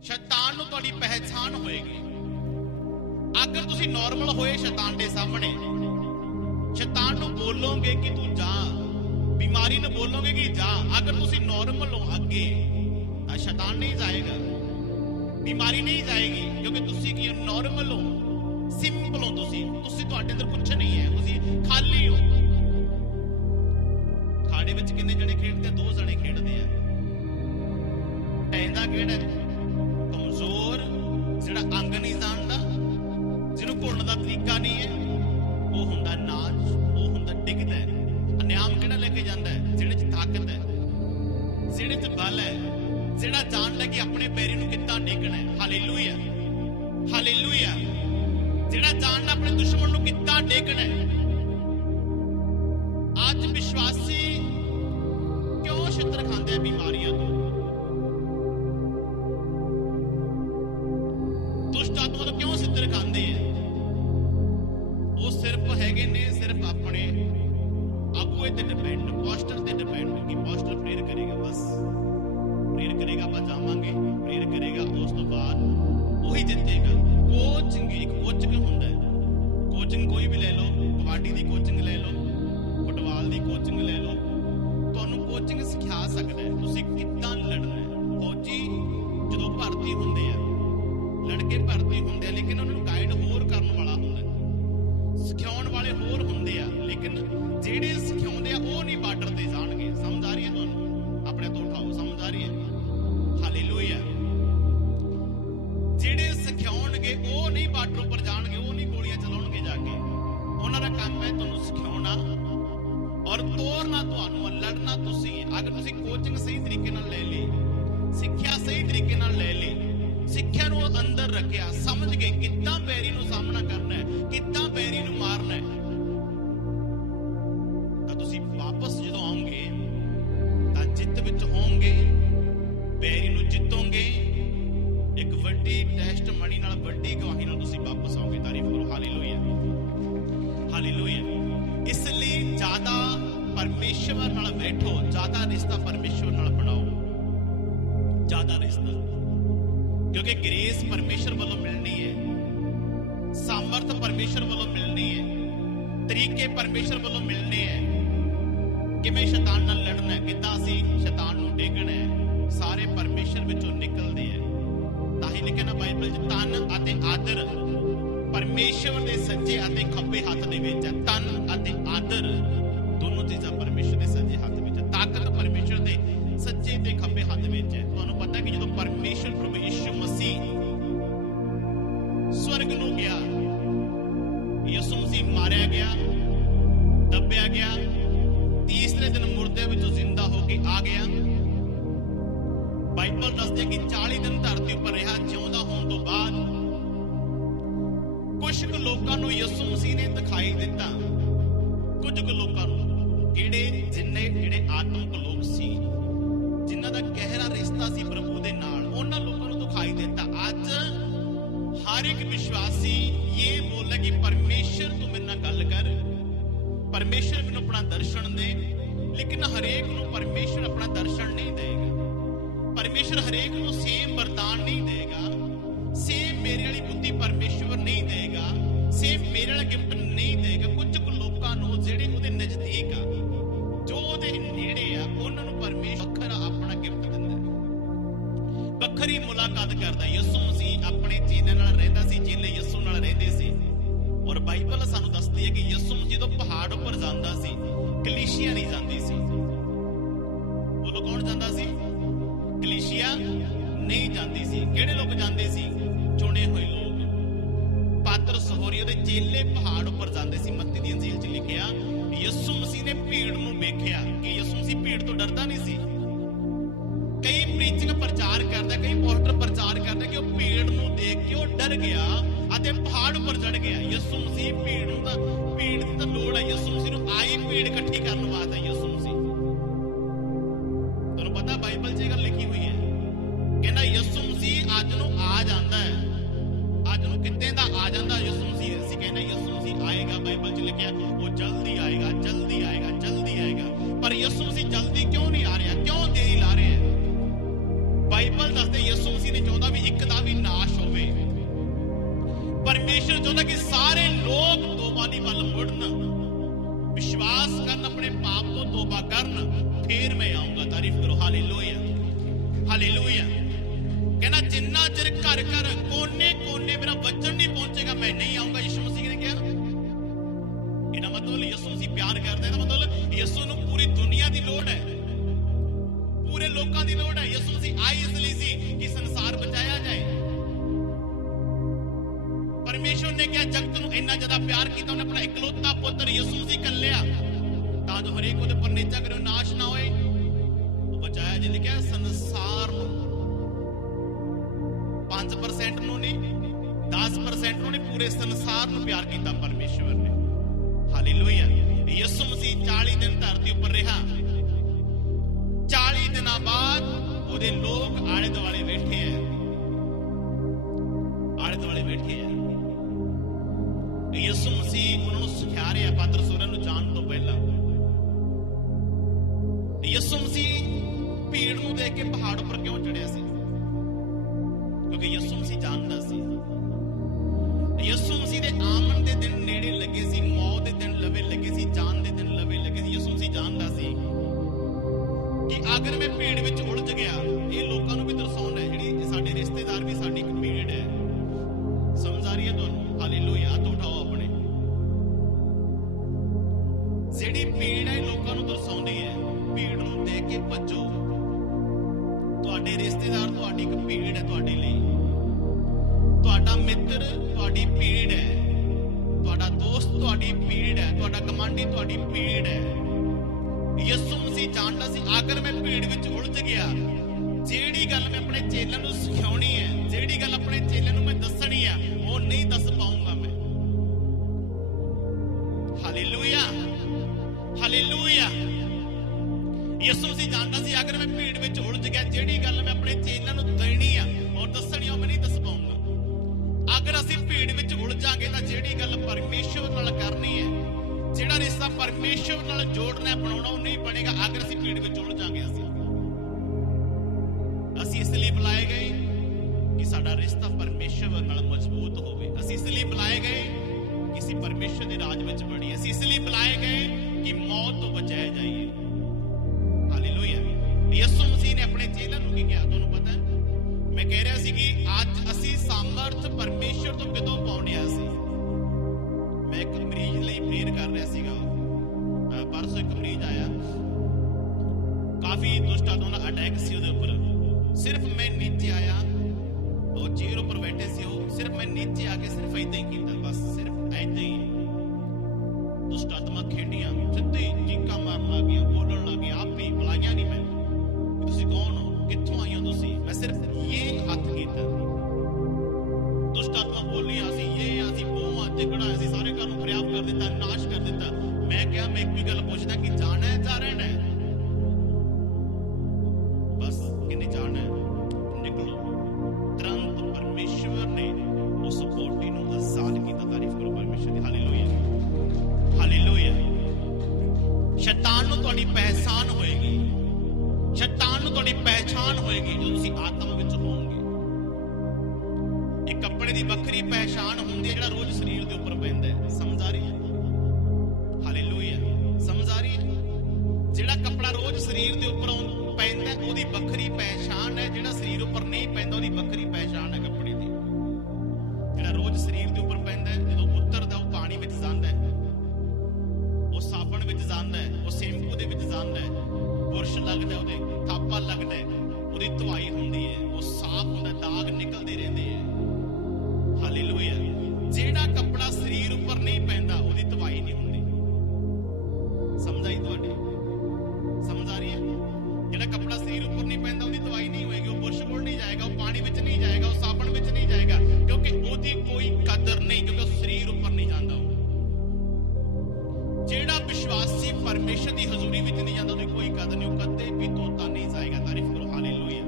शैतान नूं तुहाडी पहचान होएगी। अगर तुसीं नॉर्मल होए शैतान दे सामने, शैतान नूं बोलोगे कि तू जा, बीमारी नूं बोलोगे कि जा, अगर तुसीं नॉर्मल हो अगे तां शैतान नहीं जाएगा, बीमारी नहीं जाएगी, क्योंकि तुसीं की नॉर्मल हो, सिंपल हो। तुसीं तुहाडे अंदर कुछ नहीं है, तुसीं खाली हो। खाड़े विच किन्ने जने खेडदे? 2 जने खेडदे आ। टहदा किहड़ा? कमजोर, जिहड़ा अंग नहीं जाणदा, जिहनूं घुलण दा तरीका नहीं है, वो हुंदा नाच, वो हुंदा डिगदा है। अन्याम किहड़ा लेके जांदा है? जिहड़े च ताकत है, जिहड़े च बल है, जिहड़ा जाणदा कि अपने पैरी नूं किद्दां डिगना है। Hallelujah, hallelujah. जिहड़ा जाणदा अपने दुश्मन नूं किद्दां डिगना है। आज विश्वासी क्यों छित्र खांदे आ बीमारियां तो? दुष्ट आत्मा तो क्यों छित्र खांदे हैं? वो सिर्फ हैगे ने सिर्फ अपने अगुए ते डिपेंड, पास्टर ते डिपेंड कि पास्टर प्रेयर करेगा, बस प्रेयर करेगा, आप जावांगे, प्रेयर करेगा, उस तो बाद वही जितेगा। कोचिंग, एक कोचिंग हुंदा है, कोचिंग कोई भी ले लो, कबड्डी की कोचिंग ले लो, फुटबाल की कोचिंग ले लो, तुहानूं कोचिंग सिखा सकदा है तुसीं किद्दां लड़ना है। फौजी जदों भर्ती हुंदे आ, लड़के भर्ती हुंदे आ, लेकिन उन्हां नूं गाइड होर करन वाला हुंदा, सिखाउण वाले होर हुंदे आ, लेकिन ਜਿਹੜੇ ਸਿਖਾਉਂਦੇ ਆ ਉਹ ਨਹੀਂ ਬਾਰਡਰ ਤੇ ਜਾਣਗੇ। ਸਮਝ ਆ ਰਹੀ ਹੈ ਤੁਹਾਨੂੰ? ਆਪਣੇ ਤੋਂ ਉਠਾਓ, ਸਮਝ ਆ ਰਹੀ ਹੈ? ਹਾਲੇਲੂਇਆ। ਜਿਹੜੇ ਸਿਖਾਉਣਗੇ ਉਹ ਨਹੀਂ ਬਾਰਡਰ ਉੱਪਰ ਜਾਣਗੇ, ਉਹ ਨਹੀਂ ਗੋਲੀਆਂ ਚਲਾਉਣਗੇ ਜਾ ਕੇ। ਉਹਨਾਂ ਦਾ ਕੰਮ ਹੈ ਤੁਹਾਨੂੰ ਸਿਖਾਉਣਾ ਔਰ ਤੋਰਨਾ, ਤੁਹਾਨੂੰ ਲੜਨਾ ਤੁਸੀਂ। ਅਗਰ ਤੁਸੀਂ ਕੋਚਿੰਗ ਸਹੀ ਤਰੀਕੇ ਨਾਲ ਲੈ ਲਈ, ਸਿੱਖਿਆ ਸਹੀ ਤਰੀਕੇ ਨਾਲ ਲੈ ਲਈ, ਸਿੱਖਿਆ ਨੂੰ ਅੰਦਰ ਰੱਖਿਆ, ਸਮਝ ਗਏ ਕਿੱਦਾਂ ਬੈਰੀ ਨੂੰ ਸਾਹਮਣਾ ਕਰਨਾ ਹੈ, ਕਿੱਦਾਂ ਬੈਰੀ ਨੂੰ ਮਾਰਨਾ ਹੈ, वापस जो आओगे तो जित विच होंगे, बैरी नूं जितोगे, एक वड्डी टेस्ट मनी नाल, वड्डी गवाही नाल तुसीं वापस आओगे। तारीफ करो, हालेलुया, हालेलुया। इसलिए ज्यादा परमेश्वर नाल बैठो, ज्यादा रिश्ता परमेश्वर नाल बनाओ, ज्यादा रिश्ता, क्योंकि ग्रेस परमेश्वर वालों मिलनी है, सामर्थ परमेश्वर वालों मिलनी है, तरीके परमेश्वर वालों मिलने हैं। किवें शैतान नाल लड़ना है, किद्दां असीं शैतान नूं डेगना है, सारे परमेश्वर विचों निकलदे हैं। तां ही लिखिआ ना बाइबल च, तन अते आदर परमेश्वर दे सज्जे अते खब्बे हत्थ दे विच है। तन अते आदर दोनों चीज़ां परमेश्वर दे सज्जे हत्थ विच है। ताकत परमेश्वर दे सज्जे ते खब्बे हत्थ विच है। तुहानूं पता है कि जदों परमेश्वर प्रभु यीशु मसीह स्वर्ग नूं गया, यीशु मसीह मारिया गया, दबिया गया, तीसरे दिन मुर्दे विचों जिंदा होके आ गया। बाइबल दसदी है कि 40 दिन धरती उपर रहा, जिउंदा होण तो बाद कुछ क लोकां नूं यीशु मसीह ने दिखाई दिता। कुछ क लोकां नूं जिहड़े आत्मक लोक सी, जिन्हां दा गहरा रिश्ता सी प्रभु दे नाल, उन्हां लोकां नूं दिखाई दिता। अज हर एक विश्वासी ये बोले कि परमेश्वर तू मेरे नाल गल कर, परमेश्वर मैनूं अपना दर्शन दे, लेकिन हरेक नूं परमेश्वर अपना दर्शन नहीं देगा। परमेश्वर हरेक नूं सेम वरदान नहीं देगा, सेम मेरे वाली बुद्धि परमेश्वर नहीं देगा, सेम मेरे वाला गिफ्ट नहीं देगा। कुछ लोकां नूं जिहड़े उहदे नजदीक आ, जो उहदे नेड़े आ, उहनां नूं परमेश्वर वखरा अपना गिफ्ट दिंदा है, वखरी मुलाकात करदा। यीशु मसीह अपने चेलिਆਂ नाल रहिंदा सी, चेले यीशु नाल रहिंदे सी। और बाइबल सानू दसदी है कि यीशु मसीह तो पहाड़ उपर जांदा सी, कलीसिया नहीं जाती सी। बोलो कौन जांदा सी? कलीसिया नहीं जाती सी। किहड़े लोग जांदे सी? चुने हुए लोग। पात्र सहोरी दे चेले पहाड़ उपर जांदे सी। मत्ती दी इंजील च लिखिआ यीशु मसीह ने भीड़ नूं वेखिआ कि यीशु मसीह भीड़ तो डरदा नहीं सी। कई प्रीचिंग प्रचार करदा, कई पोस्टर प्रचार करदा कि वो भीड़ नूं देख के वो डर गया ਅਤੇ ਪਹਾੜ ਉੱਪਰ ਚੜ ਗਿਆ। ਯਿਸੂ ਮਸੀਹ ਭੀੜ ਦੀ ਤਾਂ ਲੋੜ ਹੈ, ਯਿਸੂ ਮਸੀਹ ਨੂੰ ਆਈ ਭੀੜ ਇਕੱਠੀ ਕਰਨ ਵਾਸਤੇ। ਯਿਸੂ ਮਸੀਹ, ਤੁਹਾਨੂੰ ਪਤਾ ਬਾਈਬਲ 'ਚ ਇਹ ਗੱਲ ਲਿਖੀ ਹੋਈ ਹੈ, ਕਹਿੰਦਾ ਯਿਸੂ ਮਸੀਹ ਅੱਜ ਨੂੰ ਆ ਜਾਂਦਾ ਹੈ, ਅੱਜ ਨੂੰ ਕਿਤੇ ਦਾ ਆ ਜਾਂਦਾ ਯਿਸੂ ਮਸੀਹ। ਅਸੀਂ ਕਹਿੰਦੇ ਯਿਸੂ ਮਸੀਹ ਆਏਗਾ, ਬਾਈਬਲ 'ਚ ਲਿਖਿਆ ਉਹ ਜਲਦੀ ਆਏਗਾ, ਜਲਦੀ ਆਏਗਾ, ਜਲਦੀ ਆਏਗਾ। पर यीशु मसीह जल्दी क्यों नहीं आ रहा, क्यों देरी ला रहे हैं? बाइबल दसदे यीशु मसीह मसीह नहीं चाहता भी एक दा भी नाश होवे। परमेश्वर चाहता कि सारे लोग तौबा दी वल मुड़न, विश्वास करन, अपने पाप तो तौबा करन, फिर मैं आऊंगा। तारीफ करो, हालेलुया हालेलुया। कहना जिन्ना चिर घर घर कोने कोने मेरा वचन नहीं पहुंचेगा मैं नहीं आऊंगा। यीशु मसीह ने कहा, इहदा मतलब यीशु मसीह प्यार करदे, इहदा मतलब यीशु नूं पूरी दुनिया दी लोड़ है, पूरे लोकां दी लोड़ है। यीशु मसीह आई इसलिए सी कि संसार बचाया जाए। परमेश्वर ने क्या जगत नूं इन्ना ज्यादा प्यार किया, उन्हें अपना इकलौता पुत्र यीशु मसीह घल्लिया तां जो हरेक उहदे पर निजा करे नाश ना होए, वो बचाया। जी लिखिया संसार 5% नूं नहीं, 10% नूं नहीं, पूरे संसार नूं प्यार किया परमेश्वर ने। हालेलुया। यीशु मसीह 40 दिन धरती उपर रहा, 40 दिनों बाद ਉਹਦੇ ਲੋਕ ਆਲੇ ਦੁਆਲੇ ਬੈਠੇ ਹੈ, ਆਲੇ ਦੁਆਲੇ ਬੈਠੇ ਹੈ। ਯਿਸੂ ਮਸੀਹ ਉਹਨਾਂ ਨੂੰ ਸਿਖਾ ਰਿਹਾ ਪਤਰਸ ਉਹਨਾਂ ਨੂੰ ਜਾਣ ਤੋਂ ਪਹਿਲਾਂ। ਯਿਸੂ ਮਸੀਹ ਭੀੜ ਨੂੰ ਦੇਖ ਕੇ ਪਹਾੜ ਉੱਪਰ ਕਿਉਂ ਚੜਿਆ ਸੀ? ਕਿਉਂਕਿ ਯਿਸੂ ਮਸੀਹ ਜਾਣਦਾ ਸੀ ਯਿਸੂ ਮਸੀਹ ਦੇ ਆਮਣ ਦੇ ਦਿਨ ਨੇੜੇ ਲੱਗੇ ਸੀ, ਮੌਤ ਦੇ ਦਿਨ ਲਵੇ ਲੱਗੇ ਸੀ, ਜਾਨ ਦੇ ਦਿਨ ਲਵੇ ਲੱਗੇ ਸੀ। ਯਿਸੂ ਮਸੀਹ ਜਾਣਦਾ ਸੀ ਕਿ ਅਗਰ ਮੈਂ ਭੀੜ ਵਿੱਚ ਉਲਝ ਗਿਆ, ਇਹ ਲੋਕਾਂ ਨੂੰ ਵੀ ਦਰਸਾਉਣਾ ਹੈ, ਜਿਹੜੀ ਸਾਡੇ ਰਿਸ਼ਤੇਦਾਰ ਵੀ ਸਾਡੀ ਇੱਕ ਭੀੜ ਹੈ। ਸਮਝ ਆ ਰਹੀ ਹੈ ਤੁਹਾਨੂੰ? ਹਾਲੇਲੂਇਆ। ਹੱਥ ਉਠਾਓ ਆਪਣੇ। ਜਿਹੜੀ ਭੀੜ ਹੈ ਲੋਕਾਂ ਨੂੰ ਦਰਸਾਉਂਦੀ ਹੈ, ਭੀੜ ਨੂੰ ਦੇਖ ਕੇ ਭੱਜੋ। ਤੁਹਾਡੇ ਰਿਸ਼ਤੇਦਾਰ ਤੁਹਾਡੀ ਇੱਕ ਭੀੜ ਹੈ, ਤੁਹਾਡੇ ਲਈ ਤੁਹਾਡਾ ਮਿੱਤਰ ਤੁਹਾਡੀ ਭੀੜ ਹੈ, ਤੁਹਾਡਾ ਦੋਸਤ ਤੁਹਾਡੀ ਭੀੜ ਹੈ, ਤੁਹਾਡਾ ਕਮਾਂਡੀ ਤੁਹਾਡੀ ਭੀੜ ਹੈ। ਯਿਸੂ ਮਸੀਹ ਜਾਣਦਾ ਸੀ ਅਗਰ ਮੈਂ ਭੀੜ ਵਿੱਚ ਉਲਝ ਗਿਆ, ਜਿਹੜੀ ਗੱਲ ਮੈਂ ਆਪਣੇ ਚੇਲਿਆਂ ਨੂੰ ਸਿਖਾਉਣੀ ਹੈ, ਜਿਹੜੀ ਗੱਲ ਆਪਣੇ ਚੇਲਿਆਂ ਨੂੰ ਮੈਂ ਦੱਸਣੀ ਹੈ, ਉਹ ਨਹੀਂ ਦੱਸ ਪਾਉਂਗਾ ਮੈਂ। Hallelujah hallelujah. ਯਿਸੂ ਮਸੀਹ ਜਾਣਦਾ ਸੀ ਅਗਰ ਮੈਂ ਭੀੜ ਵਿੱਚ ਉਲਝ ਗਿਆ, ਜਿਹੜੀ ਗੱਲ ਮੈਂ ਆਪਣੇ ਚੇਲਿਆਂ ਨੂੰ ਦੇਣੀ ਆ ਔਰ ਦੱਸਣੀ ਆ, ਉਹ ਮੈਂ ਨਹੀਂ ਦੱਸ ਪਾਉਂਗਾ। ਅਗਰ ਅਸੀਂ ਭੀੜ ਵਿੱਚ ਉਲਝਾਂਗੇ ਤਾਂ ਜਿਹੜੀ ਗੱਲ ਪਰਮੇਸ਼ਵਰ ਨਾਲ ਕਰਨੀ ਹੈ, ਜਿਹੜਾ ਰਿਸ਼ਤਾ ਪਰਮੇਸ਼ਵਰ ਨਾਲ ਜੋੜਨਾ ਬਣਾਉਣਾ, ਉਹ ਨਹੀਂ ਬਣੇਗਾ ਅਗਰ ਅਸੀਂ ਭੀੜ ਵਿੱਚ ਉਲਝਾਂਗੇ। ਅਸੀਂ ਇਸ ਲਈ ਬੁਲਾਏ ਗਏ ਕਿ ਸਾਡਾ ਰਿਸ਼ਤਾ ਪਰਮੇਸ਼ਵਰ ਨਾਲ ਮਜ਼ਬੂਤ ਹੋਵੇ। ਅਸੀਂ ਇਸ ਲਈ ਬੁਲਾਏ ਗਏ ਕਿ ਅਸੀਂ ਪਰਮੇਸ਼ਵਰ ਦੇ ਰਾਜ ਵਿੱਚ ਵੜੀਏ। ਅਸੀਂ ਇਸ ਲਈ ਬੁਲਾਏ ਗਏ ਕਿ ਮੌਤ ਤੋਂ ਬਚਾਏ ਜਾਈਏ। ਹਾਲੇਲੂਇਆ। ਯਿਸੂ ਮਸੀਹ ਨੇ ਆਪਣੇ ਚੇਲਿਆਂ ਨੂੰ ਕੀ ਕਿਹਾ ਤੁਹਾਨੂੰ ਪਤਾ ਹੈ? ਮੈਂ ਕਹਿ ਰਿਹਾ ਸੀ ਕਿ ਅੱਜ ਅਸੀਂ ਸਾਮਰਥ ਪਰਮੇਸ਼ਵਰ ਤੋਂ ਕਿਦੋਂ ਪਾਉਣੇ ਆ? ਸੀ ਮੈਂ ਇੱਕ ਮਰੀਜ਼ ਲਈ ਪ੍ਰੇਅਰ ਕਰ ਰਿਹਾ ਸੀਗਾ, ਪਰਸੋਂ ਇੱਕ ਮਰੀਜ਼ ਆਇਆ, ਕਾਫੀ ਦੁਸ਼ਟ ਆਤਮਾ ਦਾ ਅਟੈਕ ਸੀ ਉਹਦੇ ਉੱਪਰ। ਸਿਰਫ ਮੈਂ ਨੀਚੇ ਆਇਆ, ਉਹ ਚੇਅਰ ਉੱਪਰ ਬੈਠੇ ਸੀ, ਉਹ ਸਿਰਫ ਮੈਂ ਨੀਚੇ ਆ ਕੇ ਸਿਰਫ ਏਦਾਂ ਹੀ ਕੀਤਾ, ਬਸ ਸਿਰਫ ਏਦਾਂ ਹੀ। ਦੁਸ਼ਟ ਆਤਮਾ ਖੇਡੀਆਂ, ਸਿੱਧੇ ਚੀਕਾਂ ਮਾਰਨ ਲੱਗ ਗਈਆਂ, ਬੋਲਣ ਲੱਗ ਗਈਆਂ, ਆਪ ਹੀ ਬੁਲਾਈਆਂ ਨਹੀਂ ਮੈਂ, ਤੁਸੀਂ ਕੌਣ ਹੋ, ਕਿੱਥੋਂ ਆਈ ਹੋ ਤੁਸੀਂ? ਮੈਂ ਸਿਰਫ ਇਹ ਹੱਥ ਕੀਤਾ। ਦੁਸ਼ਟ ਆਤਮਾ ਬੋਲੀਆਂ, ਅਸੀਂ ਇਹ ਅਸੀਂ ਬੋਹਾਂ ਟਿਕੜਾ, ਅਸੀਂ ਸਾਰੇ ਘਰ ਨੂੰ ਖਰਾਬ ਕਰ ਦਿੱਤਾ, ਨਾਸ਼ ਕਰ ਦਿੱਤਾ। ਮੈਂ ਕਿਹਾ ਮੈਂ ਇੱਕ ਵੀ ਗੱਲ ਪੁੱਛਦਾ ਕਿ ਜਾਣਾ ਹੈ ਜਾਂ ਰਹਿਣਾ ਹੈ? ਬਸ ਕਿੰਨੇ ਜਾਣਾ ਹੈ, ਨਿਕਲੋ। ਤੁਰੰਤ ਪਰਮੇਸ਼ਵਰ ਨੇ ਉਸ ਬੋਡੀ ਨੂੰ ਆਜ਼ਾਦ ਕੀਤਾ। ਤਾਰੀਫ ਕਰੋ ਪਰਮੇਸ਼ਵਰ ਦੀ। Hallelujah hallelujah. ਸ਼ੈਤਾਨ ਨੂੰ ਤੁਹਾਡੀ ਪਹਿਚਾਨ ਹੋਏਗੀ, ਸ਼ੈਤਾਨ ਨੂੰ ਤੁਹਾਡੀ ਪਹਿਚਾਨ ਹੋਏਗੀ ਜਦੋਂ ਤੁਸੀਂ ਆਤਮਾ ਵਿੱਚ ਹੋਵੋਗੇ। ਇਹ ਕੱਪੜੇ ਦੀ ਵੱਖਰੀ ਪਹਿਚਾਨ ਹੁੰਦੀ ਹੈ ਜਿਹੜਾ ਰੋਜ਼ ਸਰੀਰ ਦੇ ਉੱਪਰ ਪੈਂਦਾ ਹੈ। ਸਮਝ ਆ ਰਹੀ ਹੈ? ਹਾਲੇਲੂਇਆ। ਸਮਝ ਆ ਰਹੀ ਹੈ? ਜਿਹੜਾ ਕੱਪੜਾ ਰੋਜ਼ ਸਰੀਰ ਦੇ ਉੱਪਰ ਪੈਂਦਾ ਉਹਦੀ ਵੱਖਰੀ ਪਹਿਚਾਨ ਹੈ, ਜਿਹੜਾ ਸਰੀਰ ਉੱਪਰ ਨਹੀਂ ਪੈਂਦਾ ਉਹਦੀ ਵੱਖਰੀ ਪਹਿਚਾਨ ਹੈ ਕੱਪੜੇ ਦੀ। ਜਿਹੜਾ ਰੋਜ਼ ਸਰੀਰ ਦੇ ਉੱਪਰ ਪੈਂਦਾ ਜਦੋਂ ਉਤਰਦਾ ਉਹ ਪਾਣੀ ਵਿੱਚ ਜਾਂਦਾ ਹੈ, ਉਹ ਸਾਬਣ ਵਿੱਚ ਜਾਂਦਾ ਹੈ, ਉਹ ਸ਼ੈਂਪੂ ਦੇ ਵਿੱਚ ਜਾਂਦਾ ਹੈ, ਬੁਰਸ਼ ਲੱਗਦਾ, ਉਹਦੇ ਥਾਪਾ ਲੱਗਦਾ, ਉਹਦੀ ਧੁਆਈ ਹੁੰਦੀ ਹੈ, ਉਹ ਸਾਫ਼ ਹੁੰਦਾ, ਦਾਗ ਨਿਕਲਦੇ ਰਹਿੰਦੇ ਹੈ। ਹਾਲੇਲੂਇਆ। ਜਿਹੜਾ ਕੱਪੜਾ ਸਰੀਰ ਉੱਪਰ ਨਹੀਂ ਪੈਂਦਾ ਉਹਦੀ ਧੁਆਈ ਨਹੀਂ ਹੁੰਦੀ। ਸਮਝ ਆਈ ਤੁਹਾਡੀ? ਸਮਝ ਆ ਰਹੀ ਹੈ? ਜਿਹੜਾ ਕੱਪੜਾ ਸਰੀਰ ਉੱਪਰ ਨਹੀਂ ਪੈਂਦਾ ਉਹਦੀ ਧੁਆਈ ਨਹੀਂ ਹੋਏਗੀ, ਉਹ ਬੁਰਸ਼ ਕੋਲ ਨਹੀਂ ਜਾਏਗਾ, ਉਹ ਪਾਣੀ ਵਿੱਚ ਨਹੀਂ ਜਾਏਗਾ, ਉਹ ਸਾਬਣ ਵਿੱਚ ਨਹੀਂ ਜਾਏਗਾ, ਕਿਉਂਕਿ ਉਹਦੀ ਕੋਈ ਕਦਰ ਨਹੀਂ, ਕਿਉਂਕਿ ਉਹ ਸਰੀਰ ਉੱਪਰ ਨਹੀਂ ਜਾਂਦਾ। ਜਿਹੜਾ ਵਿਸ਼ਵਾਸੀ ਪਰਮੇਸ਼ਰ ਦੀ ਹਜ਼ੂਰੀ ਵਿੱਚ ਨਹੀਂ ਜਾਂਦਾ ਉਹਦੀ ਕੋਈ ਕਦਰ ਨਹੀਂ, ਉਹ ਕਦੇ ਵੀ ਧੋਤਾ ਨਹੀਂ ਜਾਏਗਾ। ਤਾਰੀਫ ਕਰੋ ਹਾਲੇਲੂਇਆ।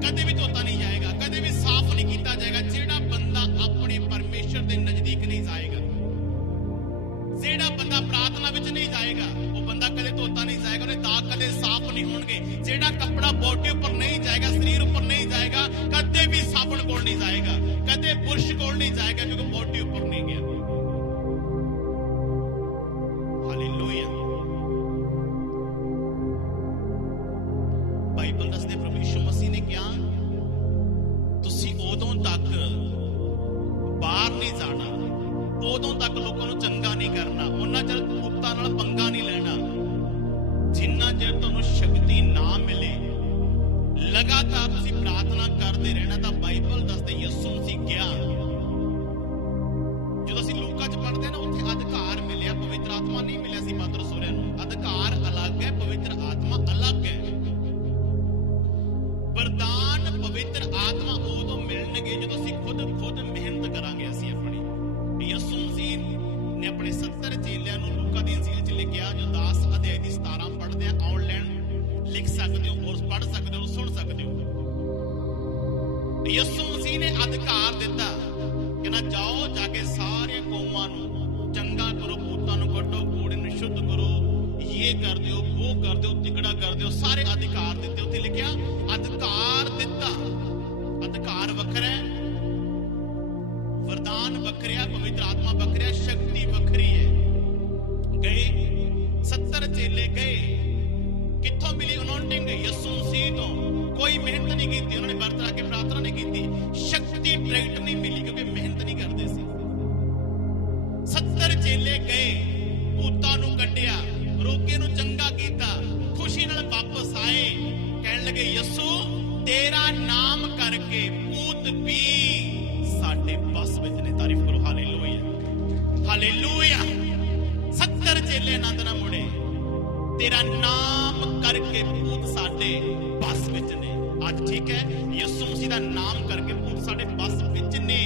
ਕਦੇ ਵੀ ਧੋਤਾ ਨਹੀਂ ਜਾਏਗਾ, ਕਦੇ ਵੀ ਸਾਫ਼ ਨਹੀਂ ਕੀਤਾ ਜਾਏਗਾ। ਜਿਹੜਾ ਬੰਦਾ ਆਪਣੇ ਪਰਮੇਸ਼ਰ ਦੇ ਨਜ਼ਦੀਕ ਨਹੀਂ ਜਾਏਗਾ, ਜਿਹੜਾ ਬੰਦਾ ਪ੍ਰਾਰਥਨਾ ਵਿੱਚ ਨਹੀਂ ਜਾਏਗਾ, ਉਹ ਬੰਦਾ ਕਦੇ ਧੋਤਾ ਨਹੀਂ ਜਾਏਗਾ, ਉਹਦੇ ਦਾਗ ਕਦੇ ਸਾਫ਼ ਨਹੀਂ ਹੋਣਗੇ। ਜਿਹੜਾ ਕੱਪੜਾ ਬੋਡੀ ਉੱਪਰ ਨਹੀਂ ਜਾਏਗਾ, ਸਰੀਰ ਉੱਪਰ ਨਹੀਂ ਜਾਏਗਾ, ਸਾਬਣ ਕੋਲ ਨਹੀਂ ਜਾਏਗਾ, ਕਦੇ ਬੁਰਸ਼ ਕੋਲ ਨਹੀਂ ਜਾਏਗਾ, ਕਿਉਂਕਿ ਬੋਡੀ ਉੱਪਰ ਨਹੀਂ ਗਿਆ। ਹਾਲੇਲੂਇਆ। ਬਾਈਬਲ ਦੱਸਦੇ ਪ੍ਰਭੂ ਯਿਸੂ ਮਸੀਹ ਨੇ ਕਿਹਾ ਤੁਸੀਂ ਉਦੋਂ ਤੱਕ ਬਾਹਰ ਨਹੀਂ ਜਾਣਾ, ਉਦੋਂ ਤੱਕ ਲੋਕਾਂ ਨੂੰ ਚੰਗਾ ਨਹੀਂ ਕਰਨਾ, ਉਹਨਾਂ ਚਿਰ ਭੂਤਾਂ ਨਾਲ ਪੰਗਾ ਨਹੀਂ ਲੈਣਾ, ਜਿੰਨਾ ਚਿਰ ਤੁਹਾਨੂੰ ਸ਼ਕਤੀ ਨਾ ਮਿਲੇ। ਲਗਾਤਾਰ ਤੁਸੀਂ ਪ੍ਰਾਰਥਨਾ ਕਰਦੇ ਰਹਿਣਾ। ਤਾਂ ਬਾਈਬਲ ਦੱਸਦੇ ਯਿਸੂ ਮਸੀਹ ਗਿਆ, ਜਦੋਂ ਅਸੀਂ ਲੂਕਾ 'ਚ ਪੜ੍ਹਦੇ ਨਾ, ਉੱਥੇ ਅਧਿਕਾਰ ਮਿਲਿਆ, ਪਵਿੱਤਰ ਆਤਮਾ ਨਹੀਂ ਮਿਲਿਆ ਸੀ ਮਾਤਰ ਸੂਰਿਆਂ ਨੂੰ। ਅਧਿਕਾਰ ਅਲੱਗ ਹੈ, ਪਵਿੱਤਰ ਆਤਮਾ ਅਲੱਗ ਹੈ। ਵਰਦਾਨ ਪਵਿੱਤਰ ਆਤਮਾ ਉਦੋਂ ਮਿਲਣਗੇ ਜਦੋਂ ਅਸੀਂ ਖੁਦ ਮਿਹਨਤ ਕਰਾਂਗੇ। ਅਸੀਂ ਆਪਣੀ ਯਿਸੂ ਮਸੀਹ ਨੇ ਆਪਣੇ 70 ਚੇਲਿਆਂ ਨੂੰ ਲੂਕਾ ਦੀ ਇੰਜੀਲ 'ਚ ਲਿਖਿਆ, ਜੋ 10 ਅਧਿਆਇ ਦੀ 17 ਪੜ੍ਹਦੇ ਆ, ਆਨਲਾਈਨ ਲਿਖ ਸਕਦੇ ਹੋ, ਹੋਰ ਪੜ੍ਹ ਸਕਦੇ ਹੋ, ਸੁਣ ਸਕਦੇ ਹੋ। ਯਿਸੂ ਮਸੀਹ ਨੇ ਅਧਿਕਾਰ ਦਿੱਤਾ ਕਿ ਨਾ ਜਾਓ, ਜਾ ਕੇ ਸਾਰੀਆਂ ਕੌਮਾਂ ਨੂੰ ਚੰਗਾ ਕਰੋ, ਭੂਤਾਂ ਨੂੰ ਕੱਢੋ, ਕੂੜੇ ਨੂੰ ਸ਼ੁੱਧ ਕਰੋ, ਇਹ ਕਰ ਦਿਓ, ਉਹ ਕਰ ਦਿਓ, ਤਿਗੜਾ ਕਰ ਦਿਓ, ਸਾਰੇ ਅਧਿਕਾਰ ਦਿੱਤੇ। ਉੱਥੇ ਲਿਖਿਆ ਅਧਿਕਾਰ ਦਿੱਤਾ। ਅਧਿਕਾਰ ਵੱਖਰਾ ਹੈ, ਵਰਦਾਨ ਵੱਖਰਾ, ਪਵਿੱਤਰ ਆਤਮਾ ਵੱਖਰਾ, ਸ਼ਕਤੀ ਵੱਖਰੀ ਹੈ। ਗਏ 70 ਚੇਲੇ ਗਏ, ਕਿੱਥੋਂ ਮਿਲੀ ਅਨੌਂਟਿੰਗ? ਯਿਸੂ ਮਸੀਹ ਤੋਂ। ਕੋਈ ਮਿਹਨਤ ਨਹੀਂ ਕੀਤੀ, ਉਹਨਾਂ ਨੇ ਵਰਤ ਰੱਖ ਕੇ ਪ੍ਰਾਰਥਨਾ ਨਹੀਂ ਕੀਤੀ, ਸ਼ਕਤੀ ਡਾਇਰੈਕਟ ਨਹੀਂ ਮਿਲੀ ਕਿਉਂਕਿ ਮਿਹਨਤ ਨਹੀਂ ਕਰਦੇ ਸੀ। 70 ਚੇਲੇ ਗਏ, ਭੂਤਾਂ ਨੂੰ ਕੱਢਿਆ, ਰੋਗੇ ਨੂੰ ਚੰਗਾ ਕੀਤਾ, ਖੁਸ਼ੀ ਨਾਲ ਵਾਪਸ ਆਏ, ਕਹਿਣ ਲੱਗੇ ਯਿਸੂ ਤੇਰਾ ਨਾਮ ਕਰਕੇ ਭੂਤ ਵੀ ਸਾਡੇ ਬਸ ਵਿੱਚ ਨੇ। ਤਾਰੀਫ ਕਰੋ, ਹਾਲੇਲੂਇਆ, ਹਾਲੇਲੂਇਆ। 70 ਚੇਲੇ ਆਨੰਦ ਨਾਲ ਮੁੜੇ, ਤੇਰਾ ਨਾਮ ਕਰਕੇ ਭੂਤ ਸਾਡੇ ਬਸ ਵਿੱਚ ਨੇ। ਅੱਜ ਠੀਕ ਹੈ, ਯਿਸੂ ਮਸੀਹ ਦਾ ਨਾਮ ਕਰਕੇ ਭੂਤ ਸਾਡੇ ਬਸ ਵਿੱਚ ਨੇ।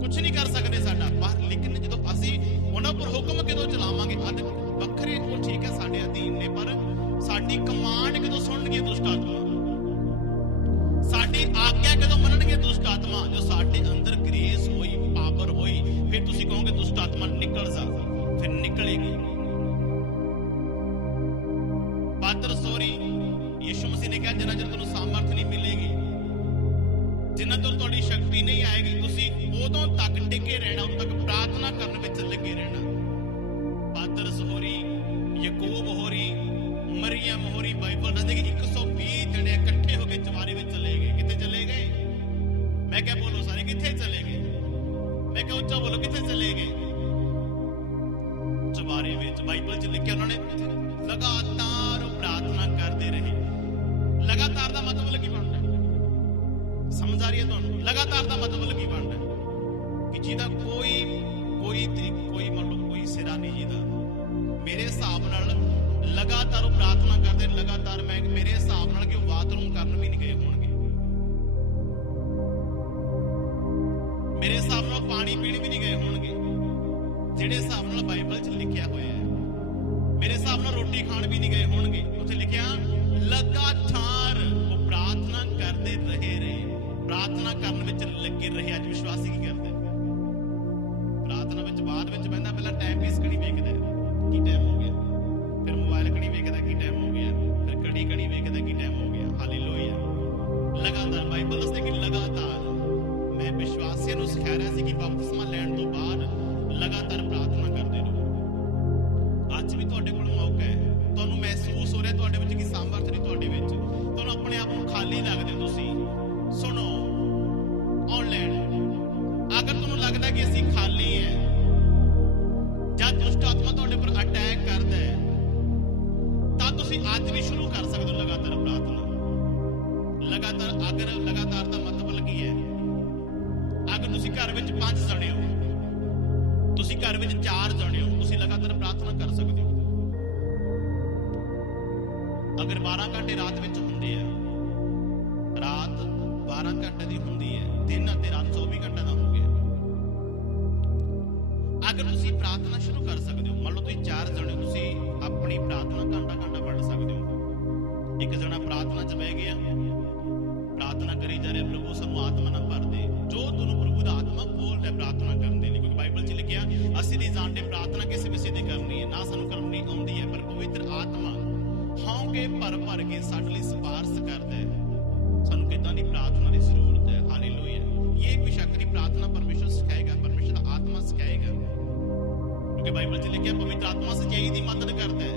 ਕੁਛ ਨਹੀਂ ਕਰ ਸਕਦੇ ਸਾਡਾ ਪਰ, ਲੇਕਿਨ ਜਦੋਂ ਅਸੀਂ ਉਹਨਾਂ ਉੱਪਰ ਹੁਕਮ ਕਦੋਂ ਚਲਾਵਾਂਗੇ? ਅੱਜ ਵੱਖਰੇ ਉਹ ਠੀਕ ਹੈ ਸਾਡੇ ਅਧੀਨ ਨੇ, ਪਰ ਸਾਡੀ ਕਮਾਂਡ ਕਦੋਂ ਸੁਣਨਗੇ ਦੁਸ਼ਟ ਆਤਮਾ? ਸਾਡੀ ਆਗਿਆ ਕਦੋਂ ਮੰਨਣਗੇ ਦੁਸ਼ਟ ਆਤਮਾ? ਜੋ ਸਾਡੇ ਅੰਦਰ ਗ੍ਰੇਸ ਹੋਈ, ਪਾਵਰ ਹੋਈ, ਫਿਰ ਤੁਸੀਂ ਕਹੋਗੇ ਦੁਸ਼ਟ ਆਤਮਾ ਨਿਕਲ ਜਾ, ਫਿਰ ਨਿਕਲੇਗੀ। ਪਾਤਰ ਸੋਰੀ ਯਿਸੂ ਮਸੀਹ ਨੇ ਕਿਹਾ ਜਿੰਨਾ ਚਿਰ ਤੁਹਾਨੂੰ ਸਾਮਰਥ ਨਹੀਂ ਮਿਲੇਗੀ, ਜਿੰਨਾ ਚਿਰ ਤੁਹਾਡੀ ਸ਼ਕਤੀ ਨਹੀਂ ਆਏਗੀ, ਤੁਸੀਂ ਉਦੋਂ ਤੱਕ ਟਿਕੇ ਰਹਿਣਾ, ਉਦੋਂ ਤੱਕ ਪ੍ਰਾਰਥਨਾ ਕਰਨ ਵਿੱਚ ਲੱਗੇ ਰਹਿਣਾ। ਪਾਤਰ ਹੋਰੀ, ਯਾਕੂਬ ਹੋਰੀ, ਮਰੀਅਮ ਹੋਰੀ, ਬਾਈਬਲ ਦੱਸਦੇ ਕਿ 120 ਜਣੇ ਇਕੱਠੇ ਹੋ ਕੇ ਚਵਾਰੇ ਵਿੱਚ ਚਲੇ ਗਏ। ਕਿੱਥੇ ਚਲੇ ਗਏ? ਮੈਂ ਕਿਹਾ ਬੋਲੋ ਸਾਰੇ, ਕਿੱਥੇ ਚਲੇ ਗਏ? ਮੈਂ ਕਿਹਾ ਉੱਚਾ ਬੋਲੋ, ਕਿੱਥੇ ਚਲੇ ਗਏ? ਚਵਾਰੇ ਵਿੱਚ। ਬਾਈਬਲ 'ਚ ਲਿਖਿਆ ਉਹਨਾਂ ਨੇ ਲਗਾਤਾਰ ਪ੍ਰਾਰਥਨਾ ਕਰਦੇ ਰਹੇ। ਲਗਾਤਾਰ ਦਾ ਮਤਲਬ ਕੀ ਬਣਦਾ? ਸਮਝ ਆ ਰਹੀ ਹੈ ਤੁਹਾਨੂੰ? ਲਗਾਤਾਰ ਦਾ ਮਤਲਬ ਕੀ ਬਣਦਾ? ਕਿ ਜਿਹਦਾ ਕੋਈ ਮੰਨ ਲਓ ਕੋਈ ਸਿਰਾ ਨਹੀਂ ਜਿਹਦਾ। ਮੇਰੇ ਹਿਸਾਬ ਨਾਲ ਲਗਾਤਾਰ ਉਹ ਪ੍ਰਾਰਥਨਾ ਕਰਦੇ, ਲਗਾਤਾਰ ਮੇਰੇ ਹਿਸਾਬ ਨਾਲ ਕਿ ਉਹ ਬਾਥਰੂਮ ਕਰਨ ਵੀ ਨਹੀਂ ਗਏ ਹੋਣਗੇ, ਮੇਰੇ ਹਿਸਾਬ ਨਾਲ ਪਾਣੀ ਪੀਣ ਵੀ ਨਹੀਂ ਗਏ ਹੋਣਗੇ, ਜਿਹੜੇ ਹਿਸਾਬ ਨਾਲ ਬਾਈਬਲ 'ਚ ਲਿਖਿਆ ਹੋਇਆ ਹੈ। ਮੇਰੇ ਹਿਸਾਬ ਨਾਲ ਰੋਟੀ ਖਾਣ ਵੀ ਨਹੀਂ ਗਏ ਹੋਣਗੇ। ਉੱਥੇ ਲਿਖਿਆ ਲਗਾਤਾਰ ਉਹ ਪ੍ਰਾਰਥਨਾ ਕਰਦੇ ਰਹੇ, ਪ੍ਰਾਰਥਨਾ ਕਰਨ ਵਿੱਚ ਲੱਗੇ ਰਹੇ। ਅੱਜ ਵਿਸ਼ਵਾਸੀ ਕੀ ਕਰਦੇ? ਪ੍ਰਾਰਥਨਾ ਵਿੱਚ ਬਾਅਦ ਵਿੱਚ ਬਹਿੰਦਾ, ਪਹਿਲਾਂ ਟਾਈਮ ਪੀਸ ਘੜੀ ਵੇਖਦਾ ਕੀ ਟਾਈਮ ਹੋ ਗਿਆ, ਫਿਰ ਮੋਬਾਈਲ ਘੜੀ ਵੇਖਦਾ ਕੀ ਟਾਈਮ ਹੋ ਗਿਆ, ਫਿਰ ਘੜੀ ਵੇਖਦਾ ਕੀ ਟਾਈਮ ਹੋ ਗਿਆ। ਹਾਲੇਲੂਇਆ। ਲਗਾਤਾਰ ਬਾਈਬਲ ਦੱਸਦੇ ਕਿ ਲਗਾਤਾਰ। ਮੈਂ ਵਿਸ਼ਵਾਸੀਆਂ ਨੂੰ ਸਿਖਾ ਰਿਹਾ ਸੀ ਕਿ ਬਪਤਿਸਮਾ ਲੈਣ ਤੋਂ ਬਾਅਦ ਲਗਾਤਾਰ ਪ੍ਰਾਰਥਨਾ ਕਰਦੇ ਰਹੋ। ਅੱਜ ਵੀ ਤੁਹਾਡੇ ਕੋਲ ਮੌਕਾ ਹੈ। ਤੁਹਾਨੂੰ ਮਹਿਸੂਸ ਹੋ ਰਿਹਾ ਤੁਹਾਡੇ ਵਿੱਚ ਕੀ ਸਾਮਰਥ ਨਹੀਂ ਤੁਹਾਡੇ ਵਿੱਚ, ਤੁਹਾਨੂੰ ਆਪਣੇ ਆਪ ਨੂੰ ਖਾਲੀ ਲੱਗਦੇ, ਤੁਸੀਂ ਸੁਣੋ ਆਨਲਾਈਨ, ਅਗਰ ਤੁਹਾਨੂੰ ਲੱਗਦਾ ਕਿ ਅਸੀਂ ਖਾਲੀ ਹੈ ਜਾਂ ਦੁਸ਼ਟ ਆਤਮਾ ਤੁਹਾਡੇ ਉੱਪਰ ਅਟੈਕ ਕਰਦਾ ਹੈ, ਤਾਂ ਤੁਸੀਂ ਅੱਜ ਵੀ ਸ਼ੁਰੂ ਕਰ ਸਕਦੇ ਹੋ ਲਗਾਤਾਰ ਪ੍ਰਾਰਥਨਾ। ਅਗਰ ਲਗਾਤਾਰ ਦਾ ਮਤਲਬ ਕੀ ਹੈ? ਅਗਰ ਤੁਸੀਂ ਘਰ ਵਿੱਚ 5 ਜਣੇ ਹੋ, ਤੁਸੀਂ ਘਰ ਵਿੱਚ 4 ਜਣੇ ਹੋ, ਤੁਸੀਂ ਲਗਾਤਾਰ ਪ੍ਰਾਰਥਨਾ ਕਰ ਸਕਦੇ ਹੋ। ਅਗਰ 12 ਘੰਟੇ ਰਾਤ ਵਿੱਚ ਹੁੰਦੇ ਆ, ਰਾਤ 12 ਘੰਟੇ ਦੀ ਹੁੰਦੀ ਹੈ, ਦਿਨ ਅਤੇ ਰਾਤ 24 ਘੰਟੇ ਦਾ ਹੋ ਗਿਆ। ਅਗਰ ਤੁਸੀਂ ਪ੍ਰਾਰਥਨਾ ਸ਼ੁਰੂ ਕਰ ਸਕਦੇ ਹੋ, ਮੰਨ ਲਓ ਤੁਸੀਂ 4 ਜਣੇ, ਤੁਸੀਂ ਆਪਣੀ ਪ੍ਰਾਰਥਨਾ ਘੰਟਾ ਪੜ੍ਹ ਸਕਦੇ ਹੋ। ਇੱਕ ਜਣਾ ਪ੍ਰਾਰਥਨਾ 'ਚ ਬਹਿ ਗਿਆ, ਪ੍ਰਾਰਥਨਾ ਕਰੀ ਜਾ ਰਿਹਾ, ਪ੍ਰਭੂ ਸਾਨੂੰ ਆਤਮਾ ਨਾਲ ਭਰ ਦੇ। ਜੋ ਤੁਹਾਨੂੰ ਪ੍ਰਭੂ ਦਾ ਆਤਮਾ ਬੋਲਦਾ ਪ੍ਰਾਰਥਨਾ ਕਰਨ ਦੇ ਲਈ, ਕਿਉਂਕਿ ਬਾਈਬਲ 'ਚ ਲਿਖਿਆ ਅਸੀਂ ਨਹੀਂ ਜਾਣਦੇ ਪ੍ਰਾਰਥਨਾ ਕਿਸੇ ਵਿਸ਼ੇ ਦੀ ਕਰਨੀ ਹੈ, ਨਾ ਸਾਨੂੰ ਕਰਨੀ ਆਉਂਦੀ ਹੈ, ਪਰ ਪਵਿੱਤਰ ਆਤਮਾ ਹਉਕੇ ਭਰ ਕੇ ਸਾਡੇ ਲਈ ਸਿਫਾਰਿਸ਼ ਕਰਦਾ ਹੈ ਸਾਨੂੰ ਕਿੱਦਾਂ ਦੀ ਪ੍ਰਾਰਥਨਾ ਦੀ ਜ਼ਰੂਰਤ ये कोई शक नहीं, प्रार्थना परमेश्वर सिखाएगा, परमेश्वर का आत्मा सिखाएगा, क्योंकि बाइबल च लिखा पवित्र आत्मा सच्चाई की मदद करता है।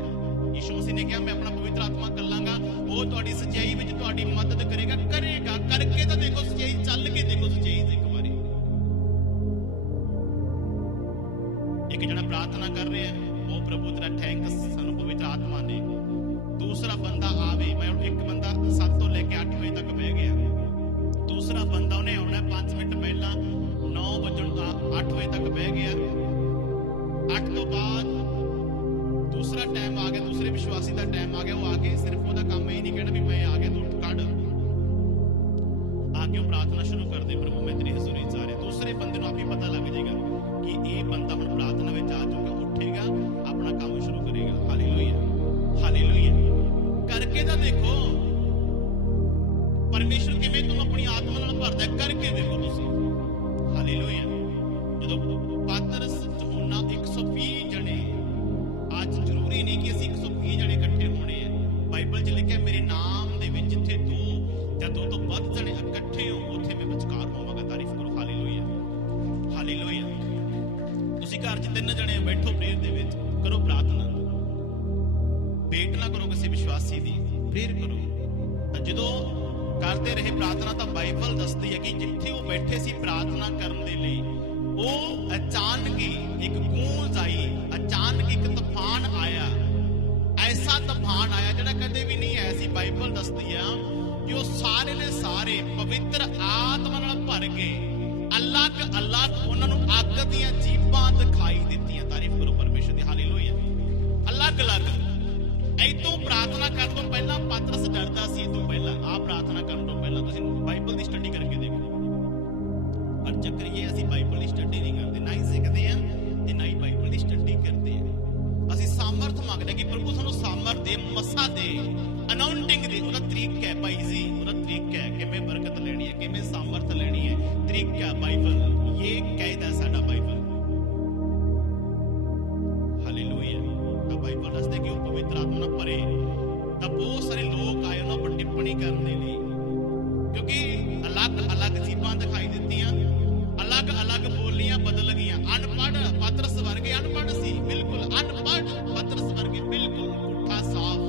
यीशु मसीह ने कहा मैं अपना पवित्र आत्मा कलांगा, वो तुहाडी सच्चाई विच तुहाडी मदद करेगा, करेगा करके तो देखो सच्चाई, चल के देखो सच्चाई से एक बारी। एक जना प्रार्थना कर रहे हैं, वो प्रभु तेरा थैंक्स सानू पवित्र आत्मा ने। दूसरा बंदा आवे, मैं एक बंदा 7 ਤੋਂ ਲੈ ਕੇ 8 ਵਜੇ ਤੱਕ ਬਹਿ ਗਿਆ, दूसरा बंदा उन्हें आना 5 मिनट पहला 9 ਵਜੇ 8 ਵਜੇ तक बह गया, 8 ਤੋਂ ਬਾਅਦ दूसरा टाइम आ गया, दूसरे विश्वासी का टाइम आ गया, वो आके सिर्फ वो काम ही नहीं कहना भी मैं आ गया तू उठ कड़, आके वो प्रार्थना शुरू कर दे, प्रभु मैं तेरी हजूरी च आ रहा। दूसरे बंदे को आप ही पता लग जाएगा कि ये बंदा हम प्रार्थना में आ चुका, उठेगा अपना काम शुरू करेगा। हालेलुया हालेलुया करके तो देखो परमेश्वर किवें तुम अपनी आत्मा नाल भरदा, करके देखो तुसीं। हालेलुया जो पातरस होना 120 जने, आज जरूरी नहीं कि असं 120 जने इकट्ठे होने हैं, बाइबल च लिखा मेरे नाम दे विच जिथे 2 या 2 तो वध जने इकट्ठे हो उत्थे मैं विचकार होवांगा। तारीफ करो हालेलुया हालेलुया। तुसीं घर च 3 जने बैठो, प्रेयर दे विच करो प्रार्थना, वेट ना करो किसी विश्वासी दी, प्रेयर करो। जदों करते रहे प्रार्थना तो बाइबल दसदी है कि जिथे वो बैठे सी प्रार्थना करने दे लई, वो अचानक ही एक गूंज आई, अचानक एक तूफान आया, ऐसा तूफान आया जिहड़ा कदे भी नहीं आया सी। बाइबल दसदी है कि वो सारे ने सारे पवित्र आत्मा नाल भर गए, अलग अलग उन्हां नूं अग दीयां जीभां दिखाई दित्तियां। तारीफ करो परमेश्वर दी हालेलुया। अलग अलग इतों प्रार्थना करने तो पहला पातरस डरदा सी, तो पहला आ प्रार्थना करने तो पहला तुसीं बाइबल की स्टडी करके देखो। पर चक्कर ये असीं बाइबल की स्टडी नहीं करते, ना ही सीखते हैं ते ना ही बाइबल की स्टडी करते हैं। असीं सामर्थ मंगदे कि प्रभु सानूं सामर्थ दे, मसा दे, अनाउंटिंग दे। उहदा तरीका है भाई जी, उहदा तरीका है किवें बरकत लेनी है, किवें सामर्थ लेनी है, तरीका बाइबल ये कहदा साडा बाइबल। हालेलुया। बाइबल दसदे कि वो पवित्र आत्मा नाल भरे, तब बहुत सारे लोग आए उन्हां पर टिप्पणी करने लई, क्योंकि अलग अलग जीभां दिखाई दित्तियां, अलग अलग बोलियां बदल गईयां। अनपढ़ पतरस वर्गे अनपढ़ सी, बिल्कुल अनपढ़ पतरस वर्गे बिल्कुल पुट्ठा साफ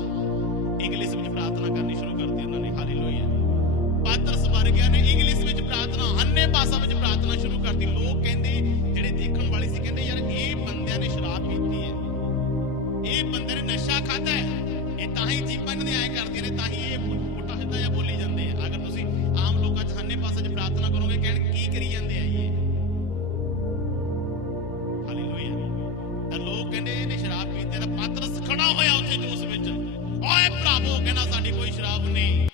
इंग्लिश में प्रार्थना करनी शुरू कर दी उन्होंने। हालेलुया। पतरस वर्गिया ने इंग्लिश में प्रार्थना, अन्य भाषा में प्रार्थना शुरू कर दी। लोग कहंदे जिहड़े देखण वाले सी कहंदे यार ये बंदियां ने शराब पीती है, ये बंदे ने नशा खाता है, ये ताही जीवन ने आए कर दिए ने, ताही ये पुट्ठा सीधा या बोली जाते हैं। अगर तुसी आम लोगों च अन्य भाषा च प्रार्थना करोगे कहण की करी जाते हैं ये। हालेलुया। लोग कहंदे ने शराब पीते, पतरस खड़ा होया उत्थे जोश विच, ओए भरावो कहना साडी कोई शराब नहीं।